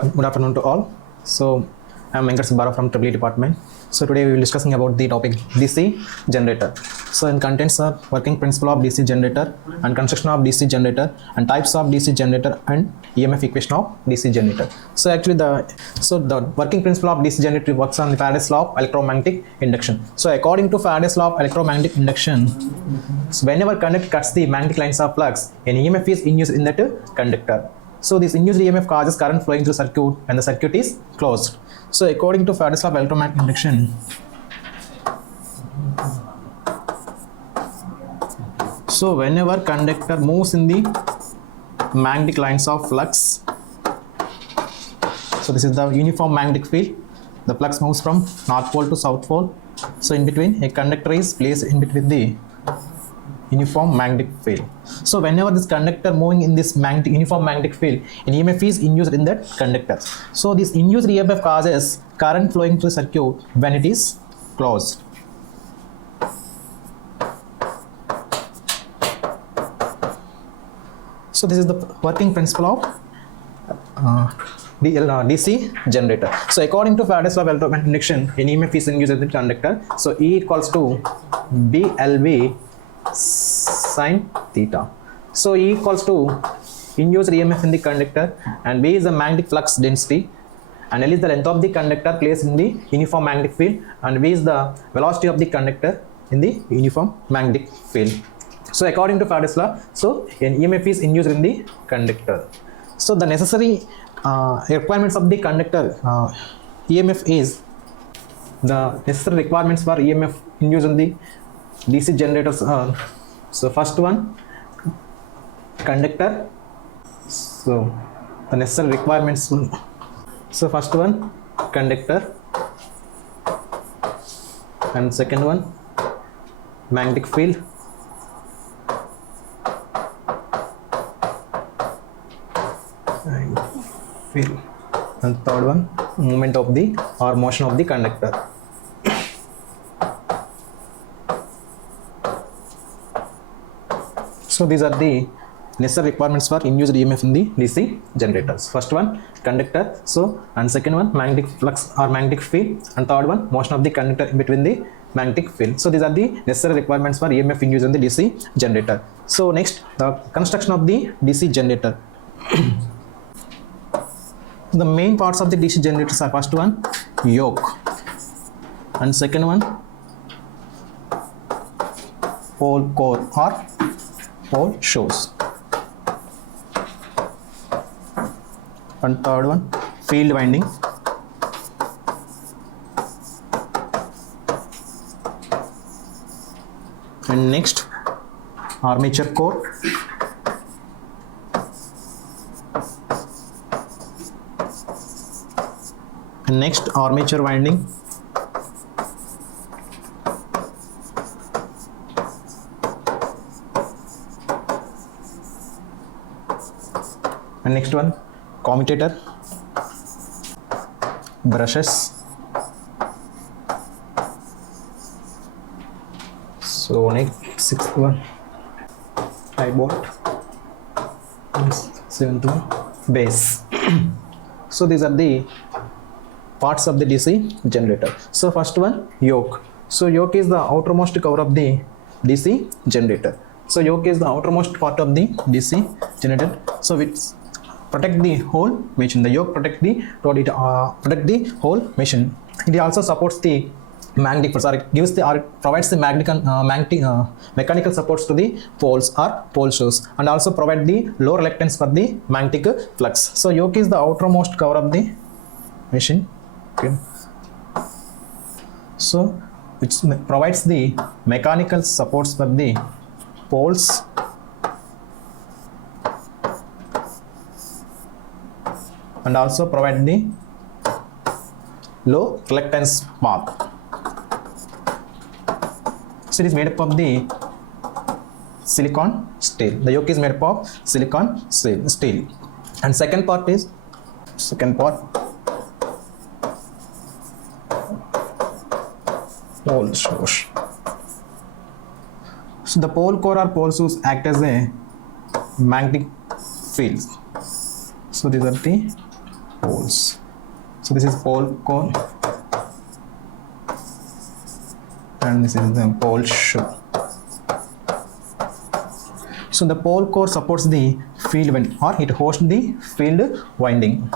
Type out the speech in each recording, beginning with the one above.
Good afternoon to all. So I am Venkat Subbara from EEE department. So today we will discussing about the topic DC generator. So in contents are working principle of DC generator and construction of DC generator and types of DC generator and EMF equation of DC generator. So actually the working principle of DC generator works on the Faraday's law of electromagnetic induction. So according to Faraday's law of electromagnetic induction, so whenever conductor cuts the magnetic lines of flux, an EMF is induced in that conductor. So this induced EMF causes current flowing through circuit and the circuit is closed. So according to Faraday's law of electromagnetic induction, so whenever conductor moves in the magnetic lines of flux, so this is the uniform magnetic field. The flux moves from north pole to south pole. So in between, a conductor is placed in between the uniform magnetic field. So whenever this conductor moving in this uniform magnetic field, an EMF is induced in that conductor. So this induced EMF causes current flowing through circuit when it is closed. So this is the working principle of DC generator. So according to Faraday's law of electromagnetic induction, an EMF is induced in the conductor. So E equals to BLV sin theta. So E equals to induced EMF in the conductor, and B is the magnetic flux density, and L is the length of the conductor placed in the uniform magnetic field, and V is the velocity of the conductor in the uniform magnetic field. So according to Faraday's law, so an EMF is induced in the conductor. So the necessary requirements of the conductor EMF is the necessary requirements for EMF induced in the DC generators. So first one, conductor. So the necessary requirements. So first one, conductor, and second one, magnetic field, and third one, movement of the or motion of the conductor. So these are the necessary requirements for induced EMF in the DC generators. First one, conductor. So and second one, magnetic flux or magnetic field, and third one, motion of the conductor in between the magnetic field. So these are the necessary requirements for EMF induced in the DC generator. So next, the construction of the DC generator. The main parts of the DC generators are first one, yoke, and second one, pole core or pole shows, and third one, field winding, and next, armature core, and next, armature winding, and next one, commutator, brushes. So next, sixth one, tie bolt, and seventh one, base. So these are the parts of the DC generator. So first one, yoke. So yoke is the outermost cover of the DC generator. So yoke is the outermost part of the DC generator. So it's protect the whole machine. The yoke protect the whole machine. It also supports the magnetic force, or it gives the, or it provides the mechanical supports to the poles or pole shoes, and also provide the low reluctance for the magnetic flux. So yoke is the outermost cover of the machine. Okay. So which provides the mechanical supports for the poles and also provide the low reluctance path. So it is made up of the silicon steel. The yoke is made up of silicon steel. And second part, pole shoes. So the pole core or pole shoes act as a magnetic fields. So these are the poles. So this is pole core and this is the pole shoe. So the pole core supports the field winding, or it hosts the field winding.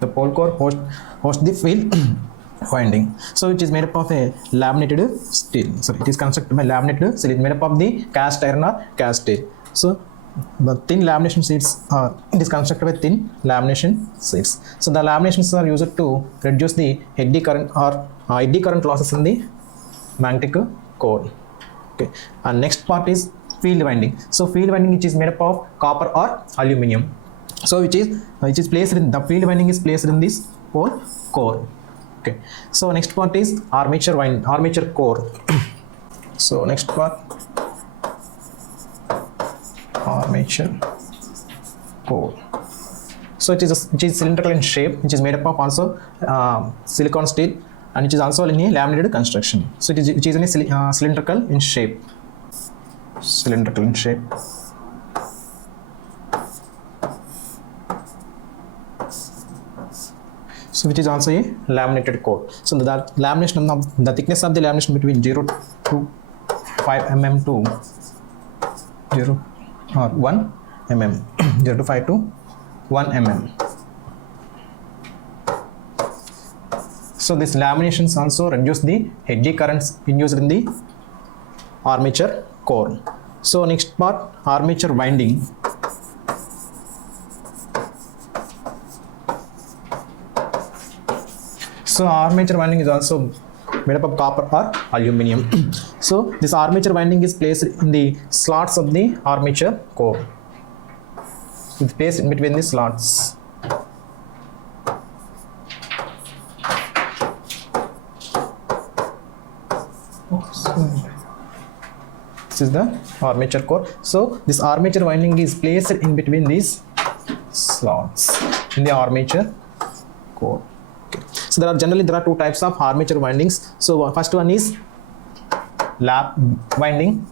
The pole core hosts the field winding. So it is made up of a laminated steel. So it is constructed by laminated steel. It is made up of the cast iron or cast steel. So the thin lamination sheets it is constructed by thin lamination sheets. So the laminations are used to reduce the eddy current or eddy current losses in the magnetic core. Okay, and next part is field winding. So field winding, which is made up of copper or aluminum. So which is placed in the field winding is placed in this pole core. Okay, so next part is armature core. So next part, armature core. So it is cylindrical in shape, which is made up of also silicon steel, and it is also in a laminated construction. So it is in a cylindrical in shape. Cylindrical in shape. So which is also a laminated core. So the lamination of the thickness of the lamination between 0 to 5 mm to 0 or 1 mm 0 to 5 to 1 mm. So this laminations also reduce the eddy currents induced in the armature core. So next part, armature winding. So armature winding is also made up of copper or aluminum. So this armature winding is placed in the slots of the armature core. It's placed in between the slots. This is the armature core. So this armature winding is placed in between these slots in the armature core. So there are two types of armature windings. So first one is lap winding,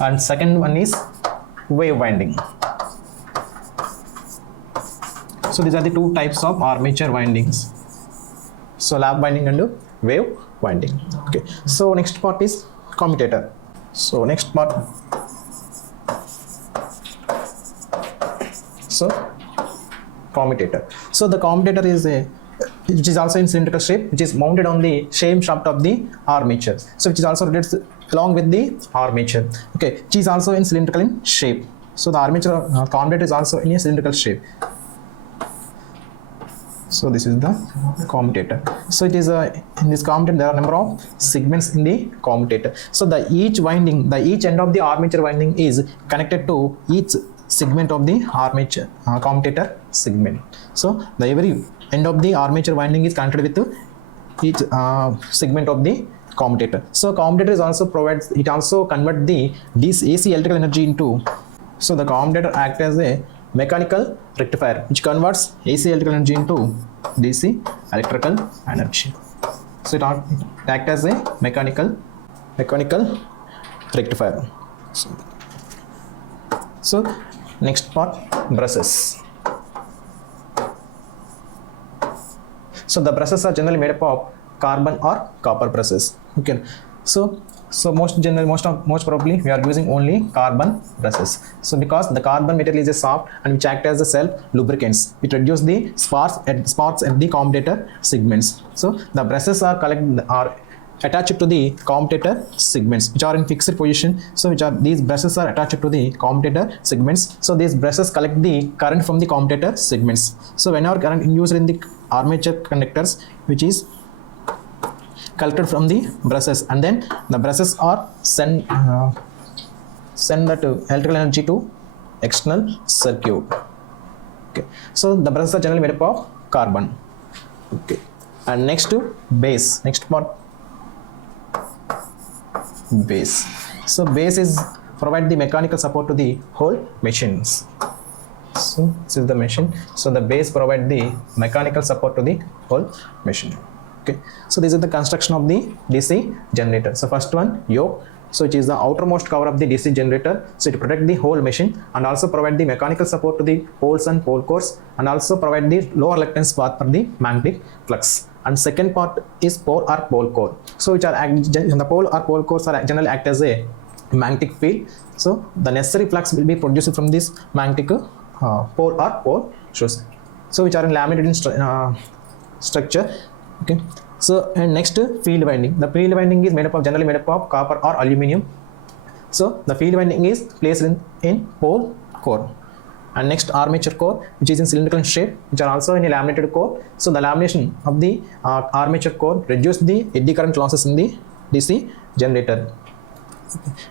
and second one is wave winding. So these are the two types of armature windings. So lap winding and wave winding. Okay. So next part is commutator. So next part. So commutator. So the commutator is which is also in cylindrical shape, which is mounted on the same shaft of the armature. So which is also related along with the armature. Okay, which is also in cylindrical in shape. So the armature commutator is also in a cylindrical shape. So this is the commutator. So it is in this commutator there are a number of segments in the commutator. So each end of the armature winding is connected to each segment of the armature commutator segment. So every end of the armature winding is connected with each segment of the commutator. So commutator is also convert the AC electrical energy into. So the commutator acts as a mechanical rectifier which converts AC electrical energy into DC electrical energy. So it acts as a mechanical rectifier. So next part, brushes. So the brushes are generally made up of carbon or copper brushes. Okay. So most probably we are using only carbon brushes. So because the carbon material is a soft and which act as the self lubricants, it reduces the sparks at the commutator segments. So the brushes are attached to the commutator segments which are in fixed position. So these brushes are attached to the commutator segments. So these brushes collect the current from the commutator segments. So whenever current induced in the armature conductors, which is collected from the brushes, and then the brushes are send that electrical energy to external circuit. Okay. So the brushes are generally made up of carbon. Okay. And next part, base. So base is provide the mechanical support to the whole machines. So this is the machine. So the base provide the mechanical support to the whole machine. Okay. So this is the construction of the DC generator. So first one, yoke, so which is the outermost cover of the DC generator, so to protect the whole machine and also provide the mechanical support to the poles and pole cores and also provide the low reluctance path for the magnetic flux. And second part is pole or pole core, so which are the pole or pole cores are generally act as a magnetic field, so the necessary flux will be produced from this magnetic pole or pole shoes, so which are in laminated structure. Okay, so and next field winding. The field winding is generally made up of copper or aluminum, so the field winding is placed in pole core. And next armature core, which is in cylindrical shape, which are also in a laminated core, so the lamination of the armature core reduce the eddy current losses in the DC generator.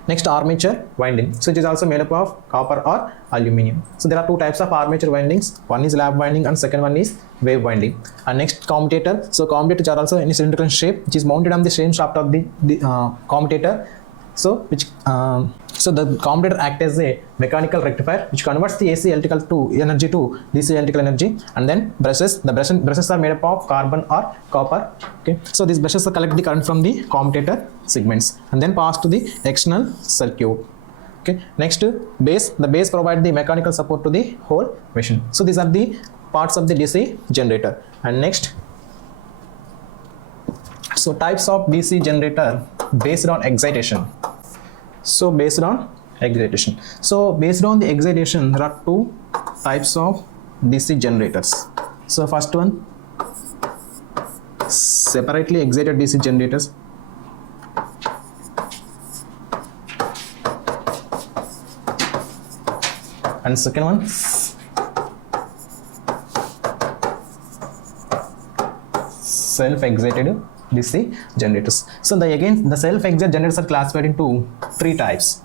Next armature winding, so it is also made up of copper or aluminum. So there are two types of armature windings, one is lap winding and second one is wave winding. And next commutator, so commutators are also in a cylindrical shape, which is mounted on the same shaft of the commutator, so which so the commutator acts as a mechanical rectifier which converts the AC electrical to energy to DC electrical energy. And then brushes, the brushes are made up of carbon or copper. Okay, so these brushes collect the current from the commutator segments and then pass to the external circuit. Okay, next base, the base provide the mechanical support to the whole machine. So these are the parts of the DC generator. And next, so types of DC generator based on excitation. So based on excitation, so based on the excitation, there are two types of DC generators. So first one, separately excited DC generators. And second one, self-excited DC generators. So the self-excited generators are classified into three types.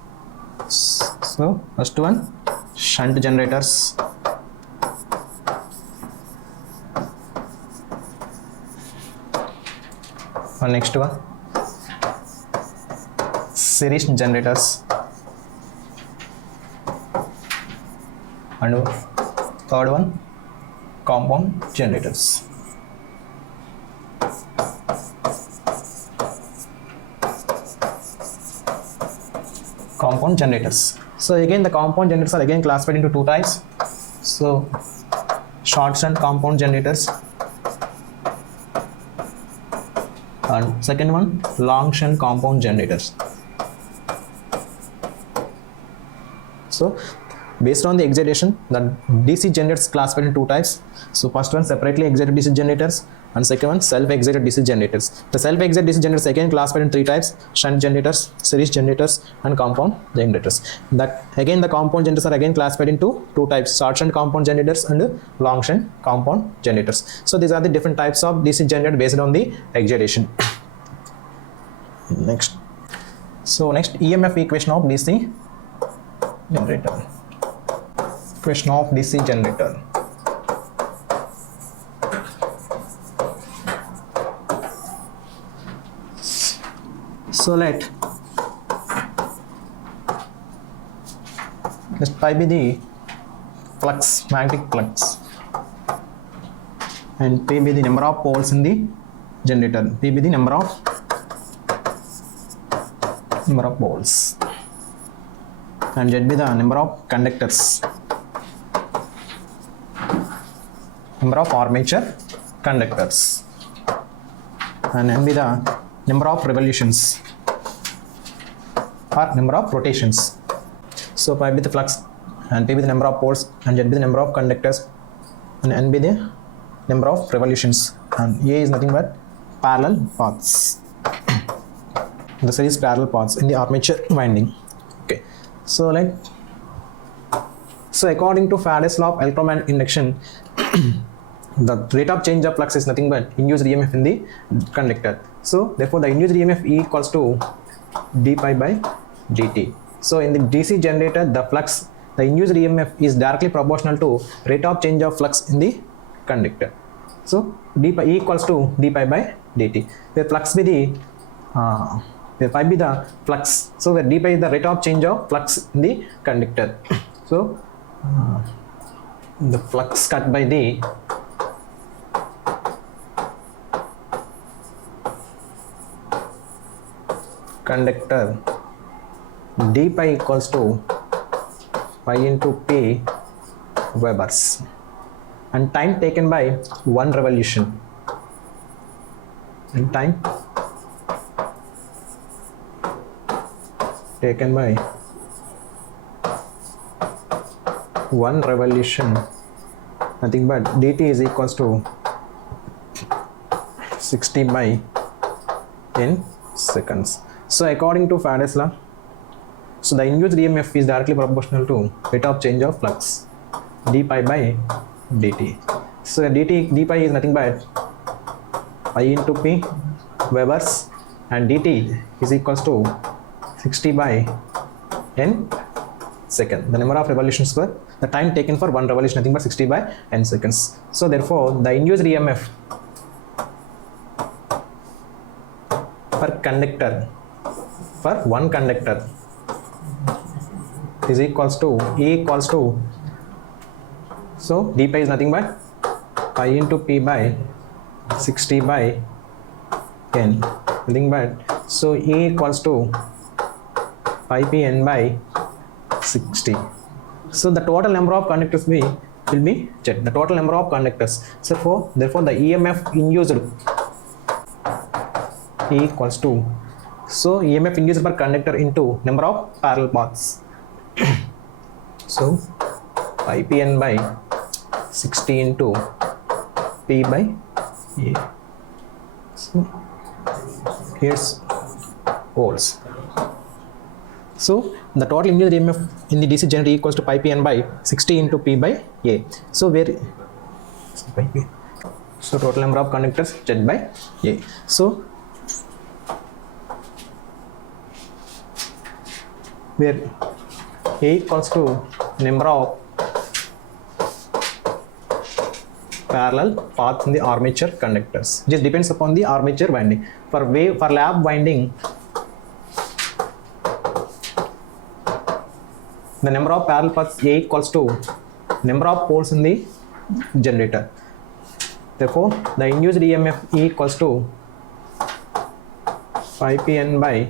So first one, shunt generators. And next one, series generators. And third one, compound generators. Compound generators. So again the compound generators are again classified into two types. So short shunt compound generators and second one long shunt compound generators. So based on the excitation, the DC generators classified in two types. So first one, separately excited DC generators, and second one, self-excited DC generators. The self-excited DC generators again classified in three types: shunt generators, series generators, and compound generators. That again the compound generators are again classified into two types: short shunt compound generators and long shunt compound generators. So these are the different types of DC generator based on the excitation. Next, so next EMF equation of DC generator. Equation of DC generator. So let pi be the flux, magnetic flux, and P be the number of poles in the generator. P be the number of poles, and Z be the number of conductors, number of armature conductors, and N be the number of revolutions or number of rotations. So pi be the flux, and P be the number of poles, and Z be the number of conductors, and N be the number of revolutions, and A is nothing but parallel paths. The series parallel paths in the armature winding. Okay, so according to Faraday's law of electromagnetic induction, the rate of change of flux is nothing but induced EMF in the conductor. So therefore the induced EMF E equals to d pi by dt. So in the DC generator, the induced EMF is directly proportional to rate of change of flux in the conductor. So d pi E equals to d pi by dt, where flux be the where pi be the flux. So where d pi is the rate of change of flux in the conductor. So the flux cut by the conductor d pi equals to pi into p Webers, and time taken by 1 revolution, and time taken by 1 revolution, nothing but dt is equals to 60 by n seconds. So according to Faraday's law, so the induced EMF is directly proportional to rate of change of flux d pi by dt. So d pi is nothing but pi into p Webers, and dt is equals to 60 by n second. The number of revolutions per the time taken for one revolution, nothing but 60 by n seconds. So therefore the induced EMF per conductor, for one conductor, is equals to E equals to, so d pi is nothing but pi into p by 60 by n, nothing but, so E equals to pi p n by 60. So the total number of conductors will be Z, the total number of conductors. So therefore the EMF induced E equals to, so EMF induced per conductor into number of parallel paths. So pi p n by 60 into p by a. So here's volts. So the total induced EMF in the DC generator equals to pi p n by 60 into p by a. So where, so total number of conductors Z by a. So where a equals to number of parallel paths in the armature conductors. Just depends upon the armature winding. For lap winding, the number of parallel paths A equals to number of poles in the generator. Therefore the induced EMF E equals to pi p n by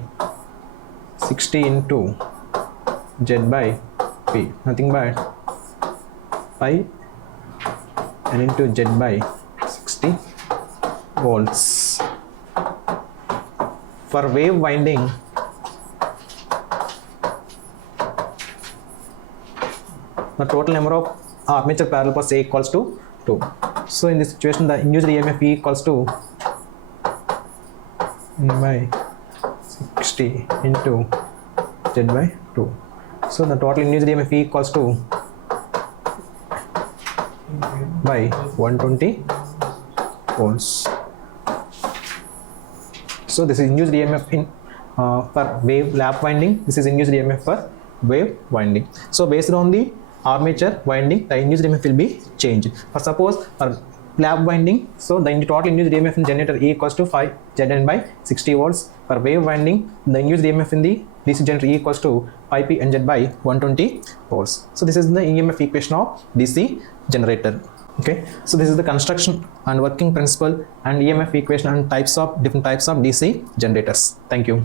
60 into Z by p, nothing but pi n into Z by 60 volts. For wave winding, the total number of armature parallel paths A equals to 2. So in this situation the induced EMF E equals to n by 60 into Z by 2. So the total induced EMF E equals to by 120 volts. So this is induced EMF in for wave lap winding. This is induced EMF for wave winding. So based on the armature winding, the induced EMF will be changed. For suppose for lap winding, so the total induced EMF in generator E equals to 5 Zn by 60 volts. For wave winding, the induced EMF in the DC generator E equals to pi p nz by 120 volts. So this is the EMF equation of DC generator. Okay, so this is the construction and working principle and EMF equation and different types of DC generators. Thank you.